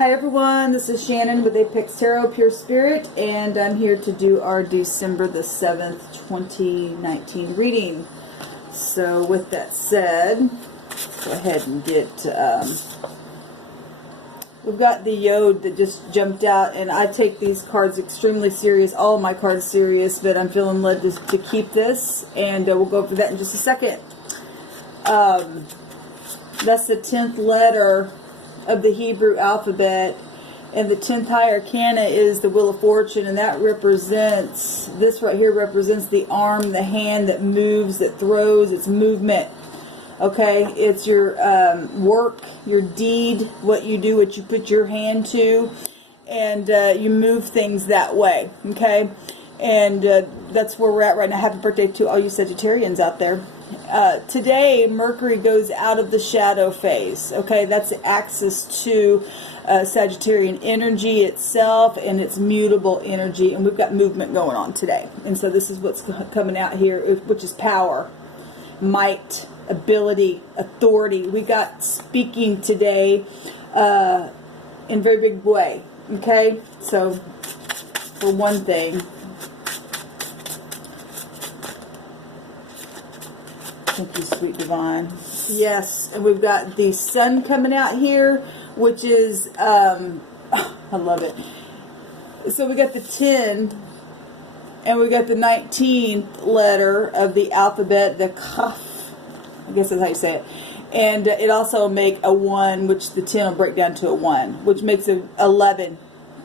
Hi everyone, this is Shannon with Apex Tarot Pure Spirit, and I'm here to do our December the 7th, 2019 reading. So with that said, go ahead and get, we've got the Yod that just jumped out, and I take these cards extremely serious, all of my cards serious, but I'm feeling led to keep this, and we'll go over that in just a second. That's the 10th letter of the Hebrew alphabet, and the 10th high arcana is the Wheel of Fortune, and that represents, this right here represents the arm, the hand that moves, that throws, it's movement. Okay, it's your work, your deed, what you do, what you put your hand to, and you move things that way. Okay, and that's where we're at right now. Happy birthday to all you Sagittarians out there. Today, Mercury goes out of the shadow phase. Okay, that's the axis to Sagittarian energy itself, and it's mutable energy, and we've got movement going on today. And so this is what's coming out here, which is power, might, ability, authority. We got speaking today in a very big way. Okay, so for one thing, thank you, sweet divine. Yes, and we've got the sun coming out here, which is, I love it. So we got the 10, and we got the 19th letter of the alphabet, the Kaf, I guess that's how you say it. And it also make a 1, which the 10 will break down to a 1, which makes a 11.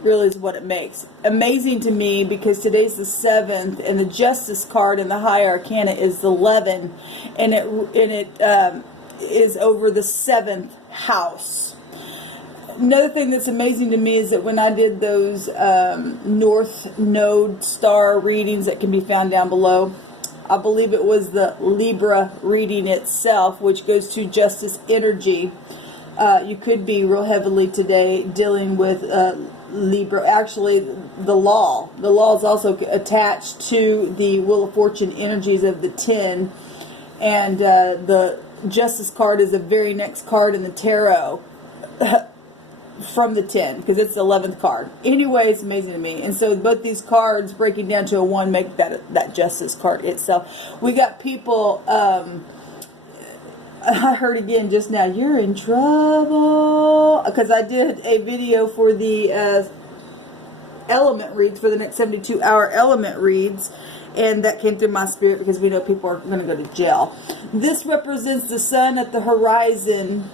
Really is what it makes. Amazing to me, because today's the 7th, and the Justice card in the High Arcana is the 11, and it is over the 7th house. Another thing that's amazing to me is that when I did those North Node star readings that can be found down below, I believe it was the Libra reading itself, which goes to Justice energy. You could be real heavily today dealing with Libra. Actually, the law is also attached to the Wheel of Fortune energies of the 10, and the Justice card is the very next card in the tarot from the 10, because it's the 11th card. Anyway, it's amazing to me. And so both these cards breaking down to a 1 make that Justice card itself. We got people, I heard again just now, you're in trouble, because I did a video for the element reads, for the next 72-hour element reads, and that came through my spirit, because we know people are going to go to jail. This represents the sun at the horizon,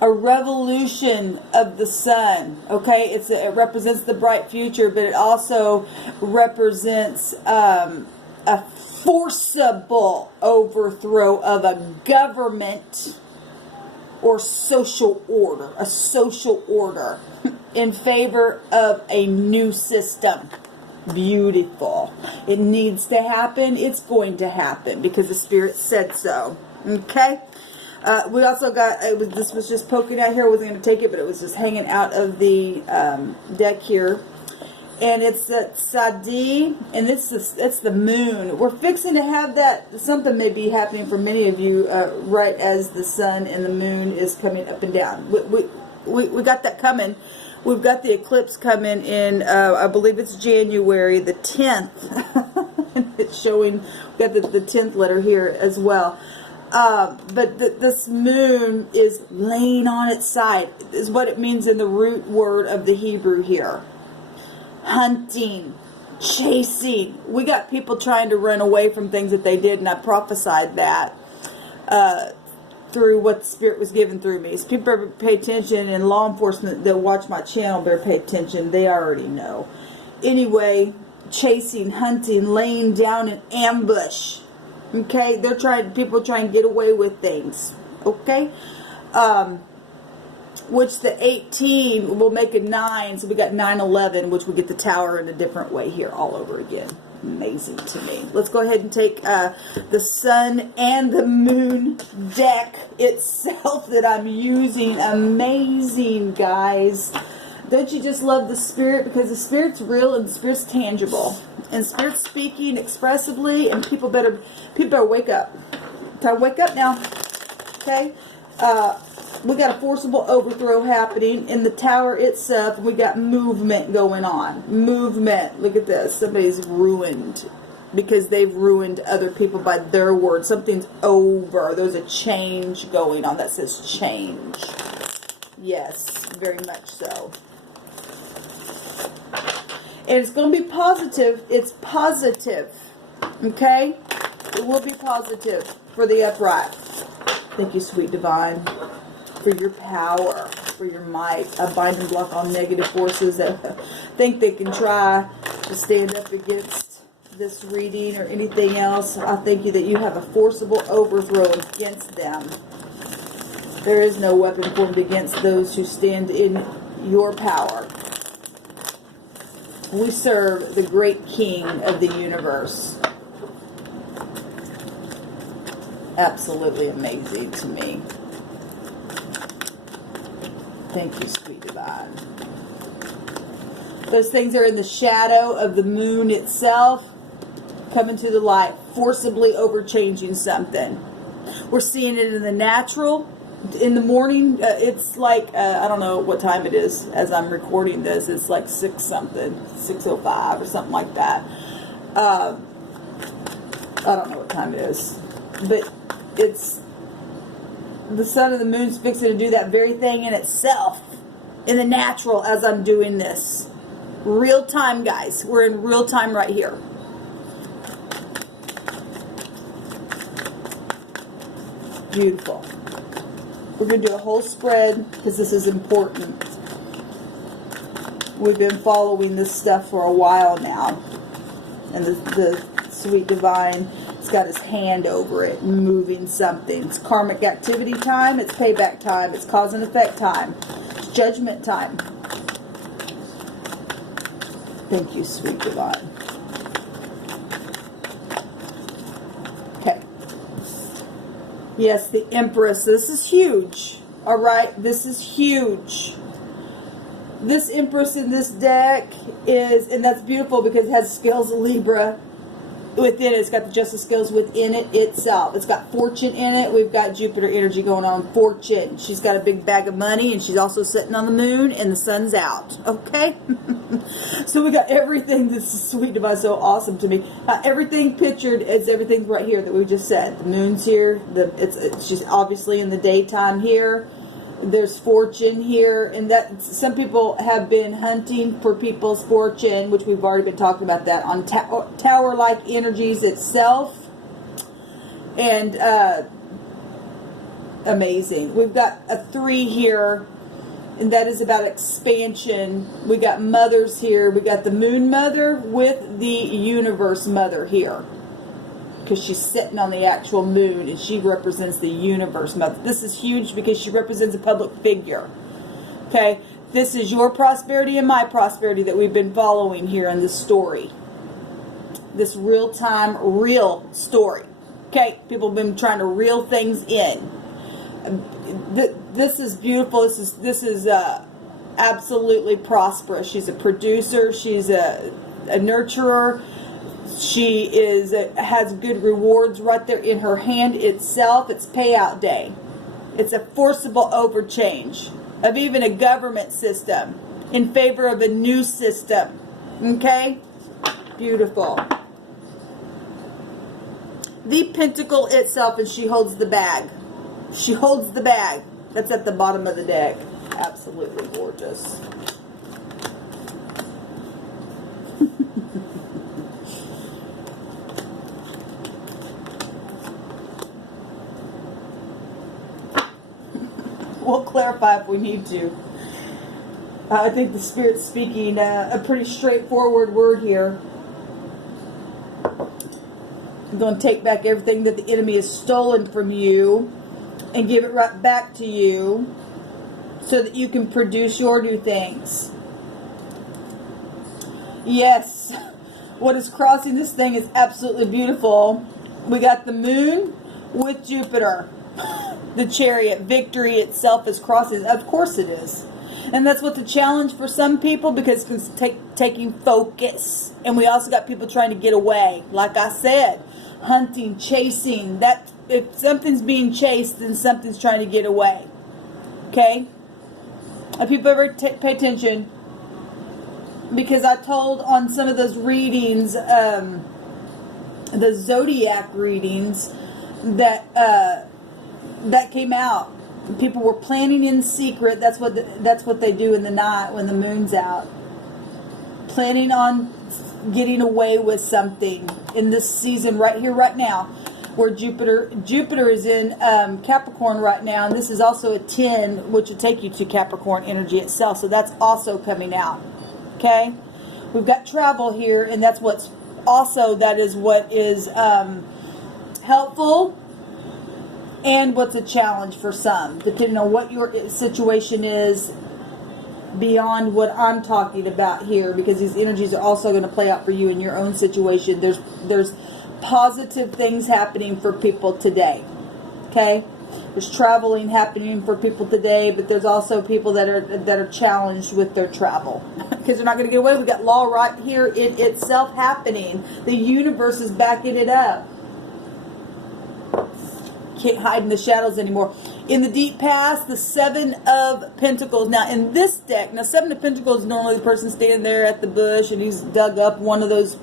a revolution of the sun. Okay, it represents the bright future, but it also represents a forcible overthrow of a government or social order, a social order in favor of a new system. Beautiful. It needs to happen. It's going to happen, because the Spirit said so. Okay. We also got, this was just poking out here. I wasn't going to take it, but it was just hanging out of the deck here. And it's the Sadi, and it's the moon. We're fixing to have that, something may be happening for many of you right as the sun and the moon is coming up and down. We got that coming. We've got the eclipse coming in, I believe it's January the 10th. And it's showing, we've got the 10th letter here as well. But this moon is laying on its side, is what it means in the root word of the Hebrew here. Hunting, chasing. We got people trying to run away from things that they did, and I prophesied that through what the Spirit was given through me. So people better pay attention, and law enforcement that watch my channel better pay attention. They already know. Anyway, chasing, hunting, laying down an ambush. Okay, people try and get away with things. Okay, which the 18 will make a 9, so we got 9/11, which we get the tower in a different way here all over again. Amazing to me. Let's go ahead and take the sun and the moon deck itself that I'm using. Amazing, guys. Don't you just love the Spirit? Because the Spirit's real and the Spirit's tangible. And Spirit's speaking expressively, and people better wake up. Time to wake up now. Okay? We got a forcible overthrow happening in the tower itself. We got movement going on. Movement. Look at this. Somebody's ruined because they've ruined other people by their words. Something's over. There's a change going on. That says change. Yes, very much so. And it's going to be positive. It's positive. Okay? It will be positive for the upright. Thank you, sweet divine, for your power, for your might. I bind and block all negative forces that think they can try to stand up against this reading or anything else. I thank you that you have a forcible overthrow against them. There is no weapon formed against those who stand in your power. We serve the great King of the universe. Absolutely amazing to me. Thank you, sweet divine. Those things are in the shadow of the moon itself, coming to the light, forcibly overchanging something. We're seeing it in the natural. In the morning, it's like, I don't know what time it is as I'm recording this. It's like 6 something, 6:05 or something like that. I don't know what time it is. But it's the sun and the moon's fixing to do that very thing in itself, in the natural, as I'm doing this. Real time, guys. We're in real time right here. Beautiful. We're going to do a whole spread because this is important. We've been following this stuff for a while now. And the sweet divine has got his hand over it, moving something. It's karmic activity time. It's payback time. It's cause and effect time. It's judgment time. Thank you, sweet divine. Okay. Yes, the Empress. This is huge. All right, this is huge. This Empress in this deck is, and that's beautiful because it has scales of Libra within it. It's got the Justice scales within it itself. It's got Fortune in it. We've got Jupiter energy going on. Fortune. She's got a big bag of money, and she's also sitting on the moon, and the sun's out. Okay? So we got everything. This is sweet divine, so awesome to me. Everything pictured is everything right here that we just said. The moon's here. It's just obviously in the daytime here. There's fortune here, and that some people have been hunting for people's fortune, which we've already been talking about that on tower-like energies itself. And amazing. We've got a 3 here, and that is about expansion. We got mothers here. We got the moon mother with the universe mother here, because she's sitting on the actual moon, and she represents the universe mother. This is huge because she represents a public figure. Okay? This is your prosperity and my prosperity that we've been following here in this story. This real-time, real story. Okay? People have been trying to reel things in. This is beautiful. This is absolutely prosperous. She's a producer. She's a nurturer. She has good rewards right there in her hand itself. It's payout day. It's a forcible overchange of even a government system in favor of a new system. Okay? Beautiful. The Pentacle itself, and she holds the bag. She holds the bag. That's at the bottom of the deck. Absolutely gorgeous. We'll clarify if we need to. I think the Spirit's speaking a pretty straightforward word here. I'm going to take back everything that the enemy has stolen from you and give it right back to you so that you can produce your new things. Yes, what is crossing this thing is absolutely beautiful. We got the moon with Jupiter. The Chariot, victory itself is crossing. Of course it is. And that's what the challenge for some people, because it's taking focus. And we also got people trying to get away. Like I said, hunting, chasing. That if something's being chased, then something's trying to get away. Okay? If people ever pay attention, because I told on some of those readings, the zodiac readings, that that came out. People were planning in secret. That's what they do in the night when the moon's out. Planning on getting away with something in this season right here, right now, where Jupiter is in Capricorn right now, and this is also a 10, which will take you to Capricorn energy itself. So that's also coming out. Okay, we've got travel here, and that's what's also, that is what is helpful, and what's a challenge for some, depending on what your situation is beyond what I'm talking about here, because these energies are also going to play out for you in your own situation. There's positive things happening for people today. Okay? There's traveling happening for people today, but there's also people that are challenged with their travel because they're not going to get away. We've got law right here in itself happening. The universe is backing it up. Can't hide in the shadows anymore. In the deep past, the 7 of Pentacles. Now, in this deck, 7 of Pentacles is normally the person standing there at the bush, and he's dug up one of those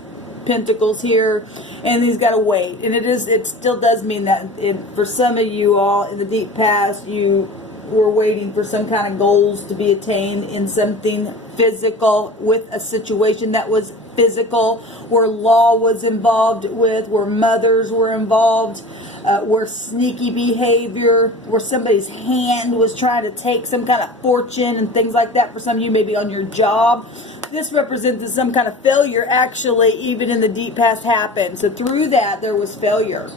pentacles here, and he's got to wait. And it still does mean that for some of you all in the deep past, you were waiting for some kind of goals to be attained in something physical, with a situation that was physical, where law was involved with, where mothers were involved, where sneaky behavior, where somebody's hand was trying to take some kind of fortune and things like that. For some of you, maybe on your job. This represents some kind of failure, actually, even in the deep past happened. So through that, there was failure.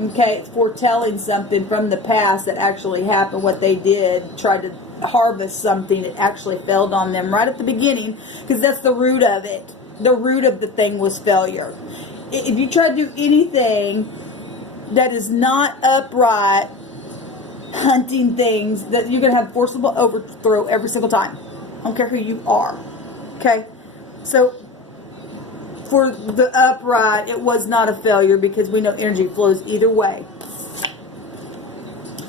Okay, it's foretelling something from the past that actually happened. What they did, tried to harvest something, it actually failed on them right at the beginning, because that's the root of it. The root of the thing was failure. If you try to do anything that is not upright, hunting things, that you're going to have forcible overthrow every single time. I don't care who you are. Okay? So, for the upright, it was not a failure, because we know energy flows either way.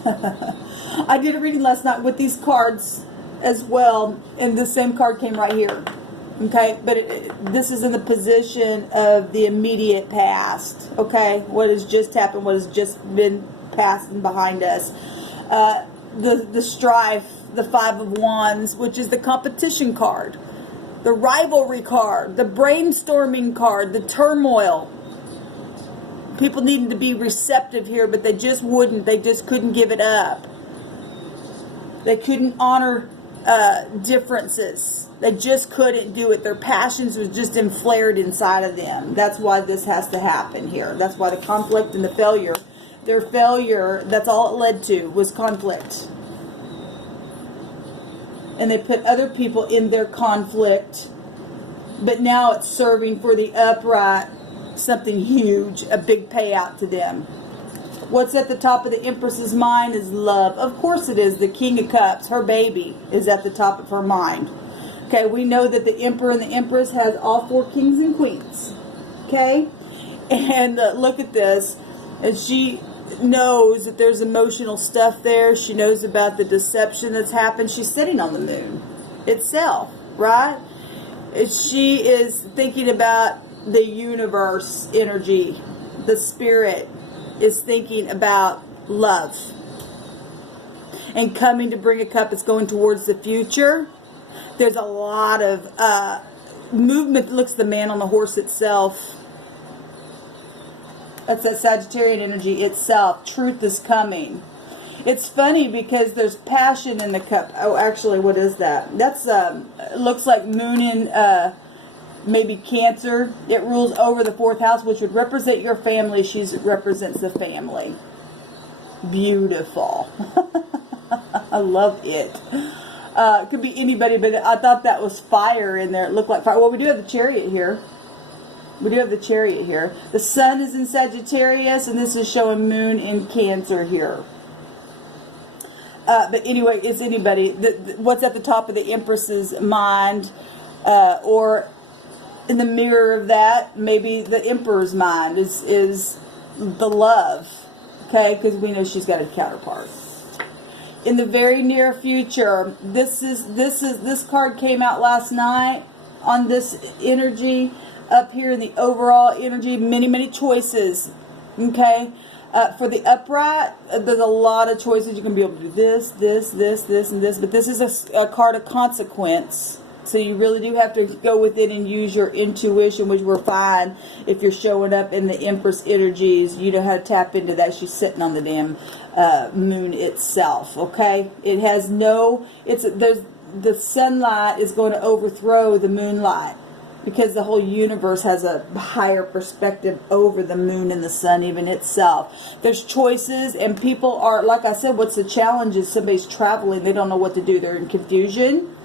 I did a reading last night with these cards as well, and the same card came right here. Okay, but this is in the position of the immediate past. Okay, what has just happened, what has just been passed and behind us. The strife, the 5 of Wands, which is the competition card, the rivalry card, the brainstorming card, the turmoil. People needed to be receptive here, but they just wouldn't. They just couldn't give it up. They couldn't honor differences. They just couldn't do it. Their passions was just inflared inside of them. That's why this has to happen here. That's why the conflict and the failure, their failure, that's all it led to, was conflict. And they put other people in their conflict, but now it's serving for the upright something huge, a big payout to them. What's at the top of the Empress's mind is love. Of course it is. The King of Cups, her baby, is at the top of her mind. Okay, we know that the Emperor and the Empress has all 4 kings and queens. Okay? And look at this. And she knows that there's emotional stuff there. She knows about the deception that's happened. She's sitting on the moon itself, right? She is thinking about the universe energy. The spirit is thinking about love. And coming to bring a cup, it's going towards the future. There's a lot of movement. Looks the man on the horse itself. That's that Sagittarian energy itself. Truth is coming. It's funny because there's passion in the cup. Oh, actually, what is that? That's looks like moon in maybe Cancer. It rules over the 4th house, which would represent your family. She represents the family. Beautiful. I love it. It could be anybody, but I thought that was fire in there. It looked like fire. Well, we do have the Chariot here. We do have the Chariot here. The Sun is in Sagittarius, and this is showing moon in Cancer here. But anyway, it's anybody. What's at the top of the Empress's mind, or in the mirror of that, maybe the Emperor's mind is the love. Okay, because we know she's got a counterpart. in the very near future. This card came out last night on this energy up here in the overall energy. Many choices. Okay. For the upright, there's a lot of choices. You can be able to do this, and this. But this is a card of consequence. So you really do have to go with it and use your intuition, which we're fine if you're showing up in the Empress energies. You know how to tap into that. She's sitting on the damn moon itself. Okay, it has no. The sunlight is going to overthrow the moonlight because the whole universe has a higher perspective over the moon and the sun, even itself. There's choices, and people are, like I said, what's the challenge is somebody's traveling. They don't know what to do. They're in confusion.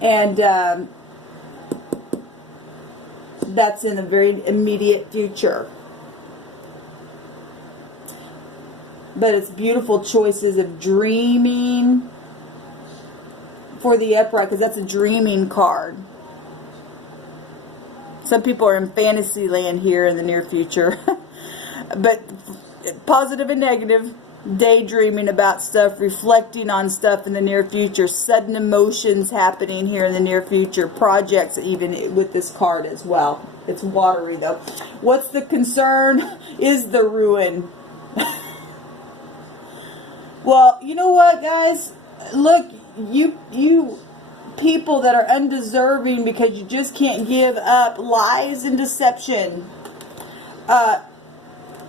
And that's in the very immediate future. But it's beautiful choices of dreaming for the upright, because that's a dreaming card. Some people are in fantasy land here in the near future. But positive and negative. Daydreaming about stuff, reflecting on stuff in the near future, sudden emotions happening here in the near future, projects even with this card as well. It's watery though. What's the concern is the ruin. Well, you know what, guys? Look, you people that are undeserving because you just can't give up lies and deception.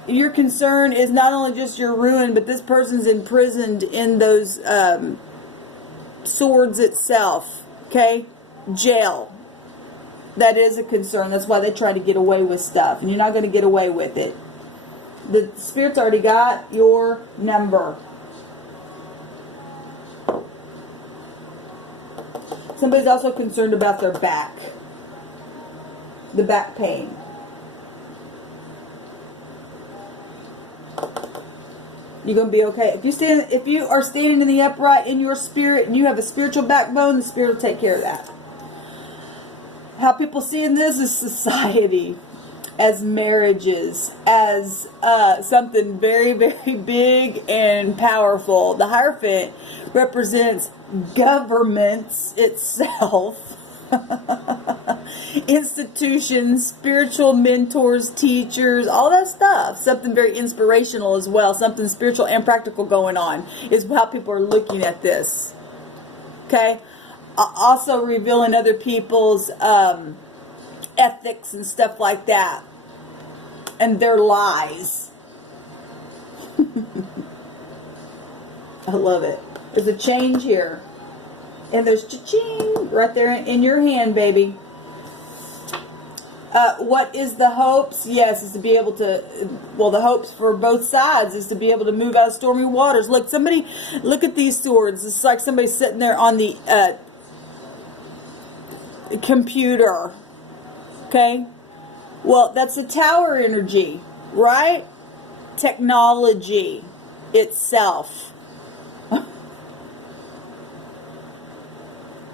Your concern is not only just your ruin, but this person's imprisoned in those swords itself. Okay? Jail. That is a concern. That's why they try to get away with stuff. And you're not going to get away with it. The Spirit's already got your number. Somebody's also concerned about their back. The back pain. You're going to be okay. If you are standing in the upright in your spirit and you have a spiritual backbone, the Spirit will take care of that. How people see in this is society, as marriages, as something very, very big and powerful. The Hierophant represents governments itself. Institutions, spiritual mentors, teachers, all that stuff. Something very inspirational as well. Something spiritual and practical going on is how people are looking at this. Okay? Also revealing other people's ethics and stuff like that. And their lies. I love it. There's a change here. And there's cha-ching right there in your hand, baby. What is the hopes? Yes, is to be able to, well, the hopes for both sides is to be able to move out of stormy waters. Look, look at these swords. It's like somebody sitting there on the computer. Okay? Well, that's the tower energy, right? Technology itself.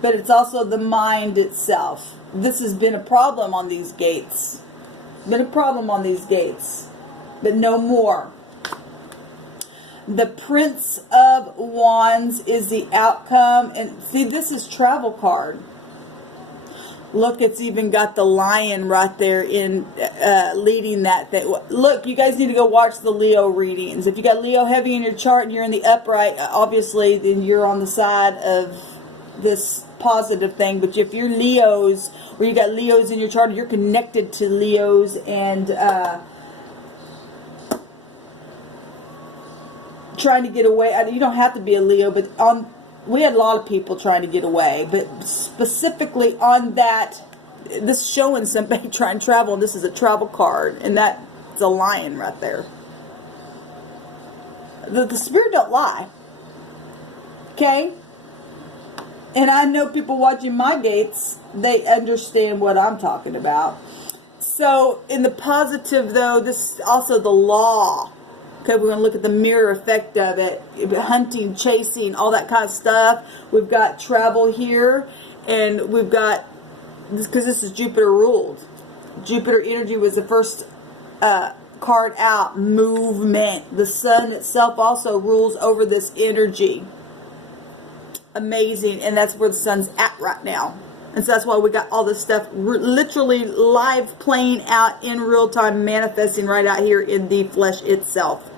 But it's also the mind itself. This has been a problem on these gates. Been a problem on these gates. But no more. The Prince of Wands is the outcome. And see, this is travel card. Look, it's even got the lion right there in leading that thing. Look, you guys need to go watch the Leo readings. If you got Leo heavy in your chart and you're in the upright, obviously, then you're on the side of this positive thing. But if you're Leos, or you got Leos in your chart, you're connected to Leos and trying to get away. You don't have to be a Leo, but we had a lot of people trying to get away. But specifically on that, this is showing somebody trying to travel, and this is a travel card, and that's a lion right there. The Spirit don't lie. Okay? And I know people watching my gates, they understand what I'm talking about. So, in the positive, though, this is also the law. Okay, we're going to look at the mirror effect of it. Hunting, chasing, all that kind of stuff. We've got travel here. And we've got, because this is Jupiter ruled. Jupiter energy was the first card out. Movement. The sun itself also rules over this energy. amazing, and that's where the sun's at right now. And so that's why we got all this stuff literally live playing out in real time, manifesting right out here in the flesh itself.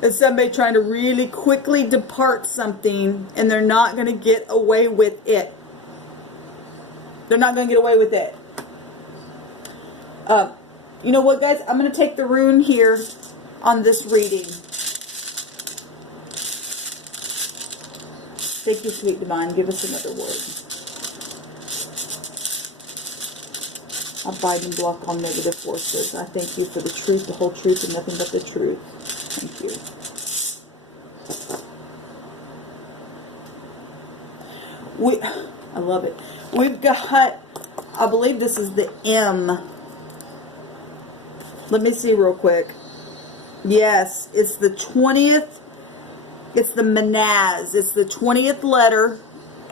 It's somebody trying to really quickly depart something, and they're not going to get away with it. They're not going to get away with it. You know what, guys? I'm going to take the rune here on this reading. Thank you, sweet divine. Give us another word. I bind and block all negative forces. I thank you for the truth, the whole truth, and nothing but the truth. Thank you. I love it. We've got, I believe this is the M. Let me see real quick. Yes, it's the 20th. It's the Manaz. It's the 20th letter.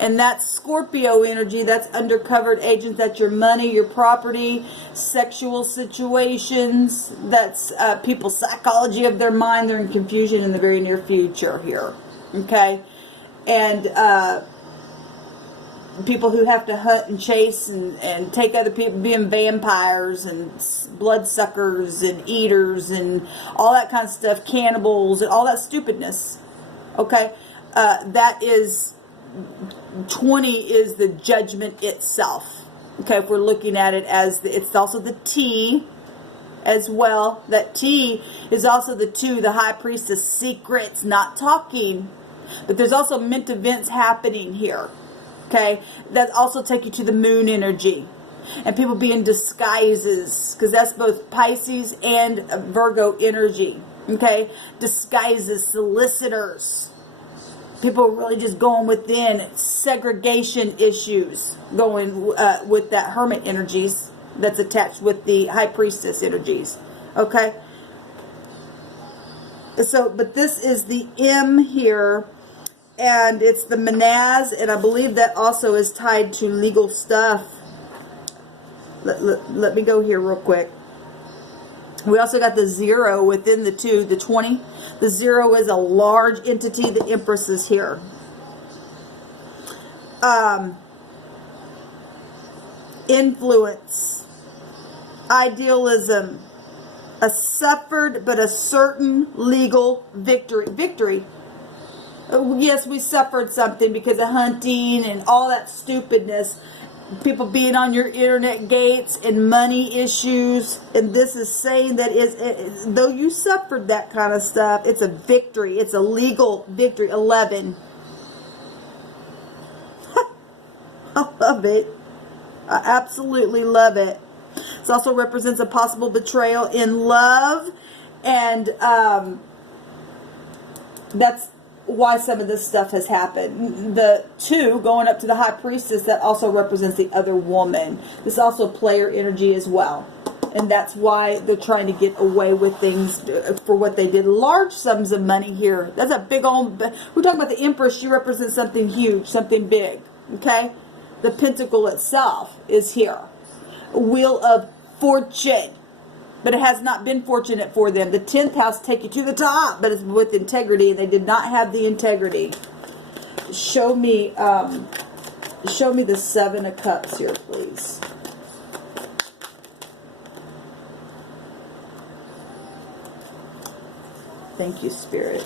And that's Scorpio energy. That's undercovered agents. That's your money, your property, sexual situations. That's people's psychology of their mind. They're in confusion in the very near future here. Okay? And people who have to hunt and chase and take other people, being vampires and bloodsuckers and eaters and all that kind of stuff, cannibals and all that stupidness. Okay? That is... 20 is the judgment itself. Okay, if we're looking at it as it's also the T as well. That T is also the 2, the high priestess, secrets, not talking. But there's also mint events happening here. Okay, that also take you to the moon energy. And people be in disguises, because that's both Pisces and Virgo energy. Okay, disguises, solicitors. People are really just going within, segregation issues going with that hermit energies that's attached with the high priestess energies. Okay? So, but this is the M here, and it's the Manaz, and I believe that also is tied to legal stuff. Let me go here real quick. We also got the 0 within the 2, the 20. The 0 is a large entity. The Empress is here. Influence. Idealism. A suffered but a certain legal victory. Victory. Yes, we suffered something because of hunting and all that stupidness. People being on your internet gates and money issues, and this is saying that though you suffered that kind of stuff, it's a victory. It's a legal victory. 11. I love it. I absolutely love it. This also represents a possible betrayal in love, and that's why some of this stuff has happened. The 2 going up to the high priestess, that also represents the other woman. This is also player energy as well, and that's why they're trying to get away with things for what they did. Large sums of money here. That's a big old, we're talking about the Empress. She represents something huge, something big. Okay, the Pentacle itself is here. Wheel of Fortune. But it has not been fortunate for them. The 10th house take you to the top, but it's with integrity, and they did not have the integrity. Show me the 7 of Cups here, please. Thank you, Spirit.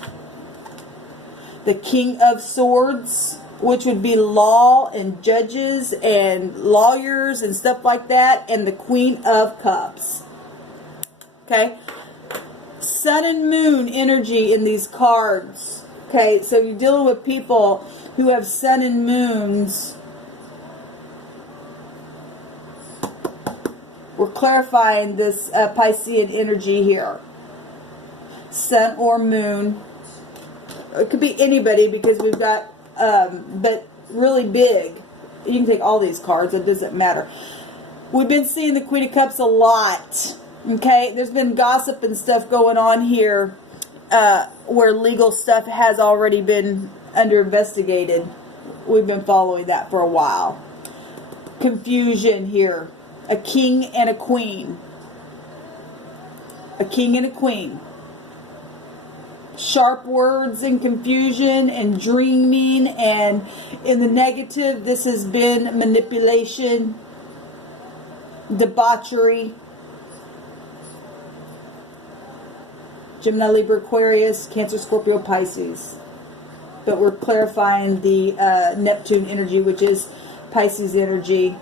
The King of Swords, which would be law and judges and lawyers and stuff like that, and the Queen of Cups. Okay, Sun and Moon energy in these cards. Okay, so you're dealing with people who have Sun and Moons. We're clarifying this Piscean energy here. Sun or Moon. It could be anybody, because we've got, but really big. You can take all these cards. It doesn't matter. We've been seeing the Queen of Cups a lot. Okay, there's been gossip and stuff going on here where legal stuff has already been under investigated. We've been following that for a while. Confusion here. A king and a queen. A king and a queen. sharp words and confusion and dreaming, and in the negative, this has been manipulation, debauchery. Gemini, Libra, Aquarius, Cancer, Scorpio, Pisces. But we're clarifying the Neptune energy, which is Pisces energy.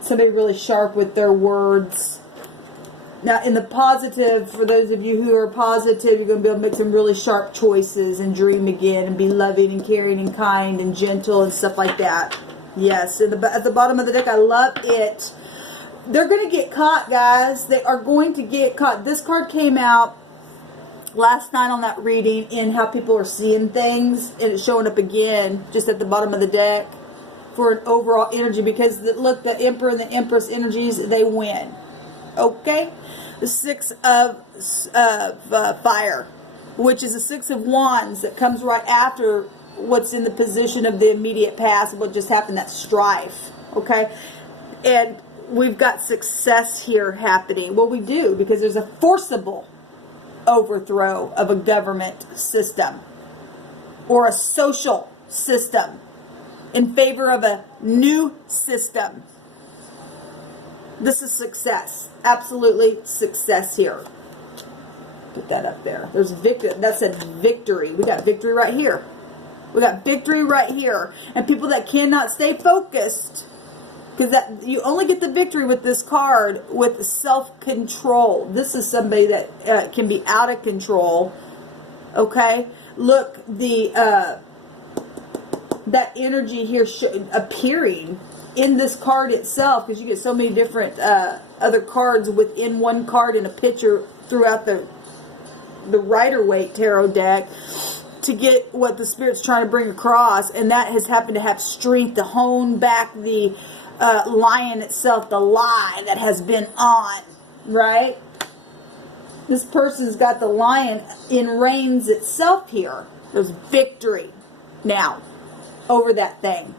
Somebody really sharp with their words. Now, in the positive, for those of you who are positive, you're going to be able to make some really sharp choices and dream again and be loving and caring and kind and gentle and stuff like that. Yes, at the bottom of the deck, I love it. They're going to get caught, guys. They are going to get caught. This card came out last night on that reading in how people are seeing things, and it's showing up again just at the bottom of the deck for an overall energy, because look, the Emperor and the Empress energies, they win. Okay? The Six of Fire, which is the Six of Wands that comes right after what's in the position of the immediate past, what just happened, that strife. Okay? And we've got success here happening. Well, we do, because there's a forcible overthrow of a government system or a social system in favor of a new system. This is success. Absolutely success here. Put that up there. There's victory. That's a victory. We got victory right here. We got victory right here. And people that cannot stay focused, because that you only get the victory with this card with self-control. This is somebody that can be out of control. Okay? Look, that energy here appearing in this card itself, because you get so many different other cards within one card in a picture throughout the Rider-Waite tarot deck to get what the Spirit's trying to bring across, and that has happened to have strength to hone back the lion itself, the lie that has been on, right? This person's got the lion in reins itself here. There's victory now over that thing.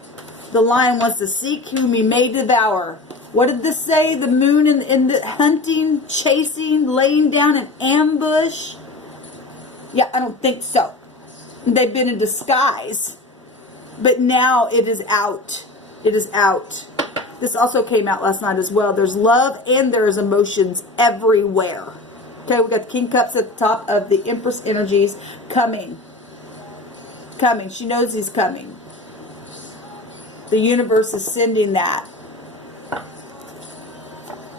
The lion wants to seek whom he may devour. What did this say? The moon in the hunting, chasing, laying down an ambush? Yeah, I don't think so. They've been in disguise. But now it is out. It is out. This also came out last night as well. There's love and there's emotions everywhere. Okay, we got the King Cups at the top of the Empress energies coming. Coming. She knows he's coming. The universe is sending that.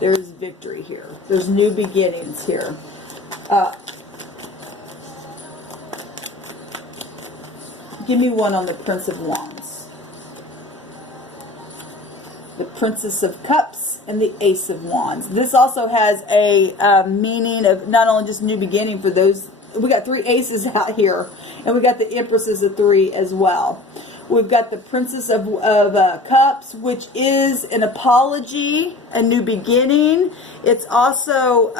There's victory here. There's new beginnings here. Give me one on the Prince of Wands. The Princess of Cups and the Ace of Wands. This also has a meaning of not only just new beginning for those. We got 3 aces out here. And we got the Empresses of 3 as well. We've got the Princess of Cups, which is an apology, a new beginning. It's also,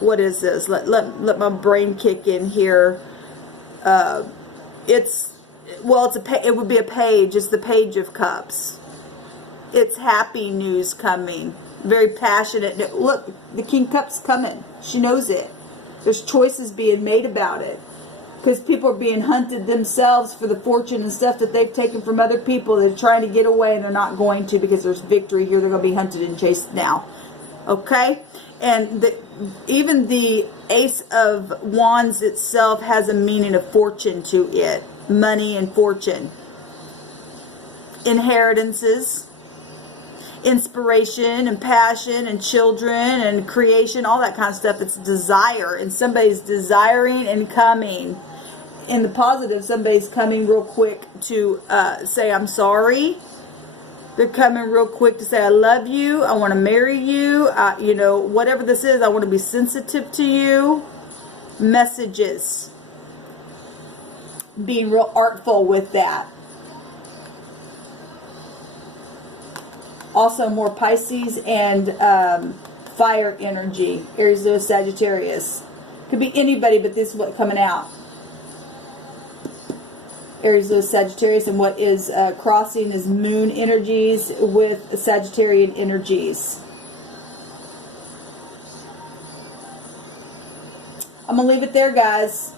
what is this? Let my brain kick in here. It would be a page. It's the Page of Cups. It's happy news coming. Very passionate. Look, the King Cup's coming. She knows it. There's choices being made about it. Because people are being hunted themselves for the fortune and stuff that they've taken from other people. They're trying to get away and they're not going to, because there's victory here. They're going to be hunted and chased now. Okay? And even the Ace of Wands itself has a meaning of fortune to it. Money and fortune. Inheritances. Inspiration and passion and children and creation. All that kind of stuff. It's desire. And somebody's desiring and coming. In the positive, somebody's coming real quick to say, I'm sorry. They're coming real quick to say, I love you. I want to marry you. You know, whatever this is, I want to be sensitive to you. Messages. Being real artful with that. Also, more Pisces and fire energy. Aries, Leo, Sagittarius. Could be anybody, but this is what's coming out. Aries, Leo, Sagittarius, and what is crossing is moon energies with Sagittarian energies. I'm going to leave it there, guys.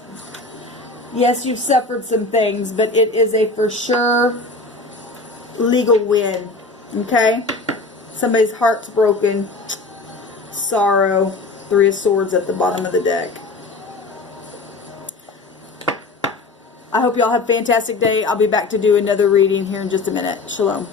Yes, you've suffered some things, but it is a for sure legal win. Okay? Somebody's heart's broken. Sorrow. 3 of Swords at the bottom of the deck. I hope y'all have a fantastic day. I'll be back to do another reading here in just a minute. Shalom.